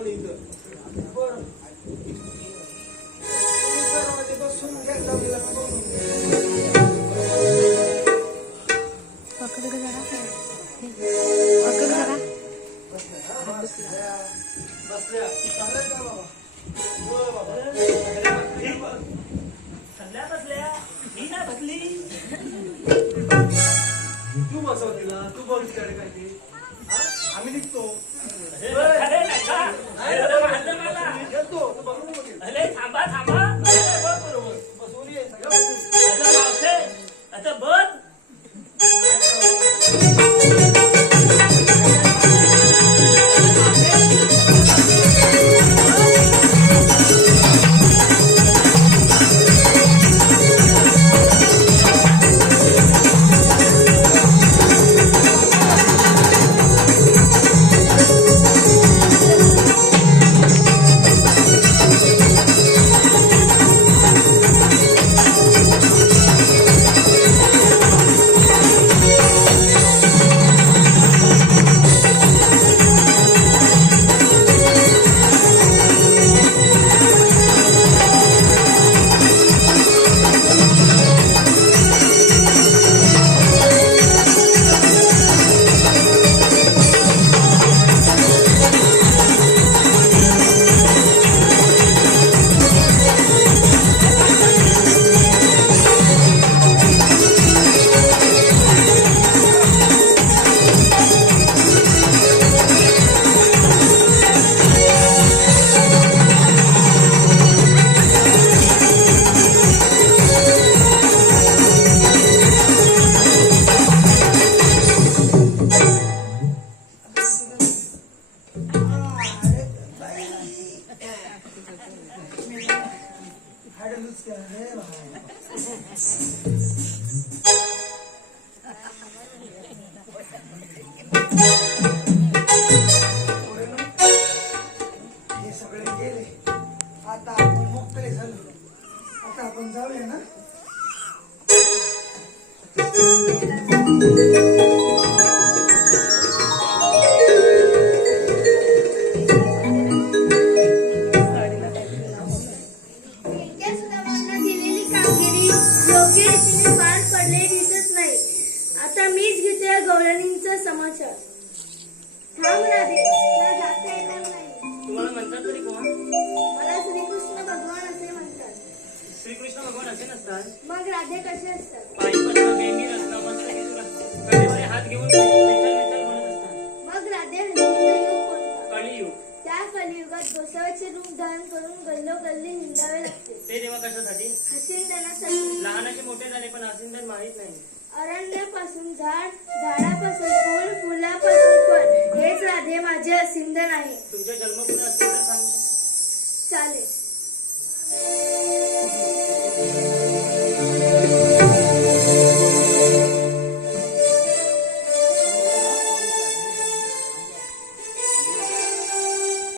सामान इथं बरं बसून घ्यायला पकड जरा पकड जरा बसल्या तू बसव तिला तू बघ तिकडे काय ते आम्ही निघतो थांबा थांबा बसवून ये आता बघ हे सगळे गेले आता आपण मोकळे झालो आता आपण जाऊया ना गवळणींचा समाचार थांब राधे तुला जाता येणार नाही. तुम्हाला म्हणतात तरी कोण? मला श्रीकृष्ण भगवान असे म्हणतात. श्रीकृष्ण भगवान असे नसतात. मग राधे कसे असतात? पायी पत्र बेंगी रत्न मस्त कडेवरे हात घेऊन विठ्ठल विठ्ठल म्हणत असतात. मग राधे हल्लीचा युग कोणता? कलियुग. त्या कलियुगात बसवाचे रूप धारण करून गल्लोगल्ली हिंडावे लागते. ते तेव्हा कशासाठी? हसिंदनासाठी. लहानाचे मोठे झाले पण हसिंदन माहित नाही. अरण्यापासून झाड, झाडापासून फूल, फुलापासून फळ हेच राधे माझे हसिंदन आहे. तुमच्या जन्मकुल असेल तर सांगू शकता. चालेल.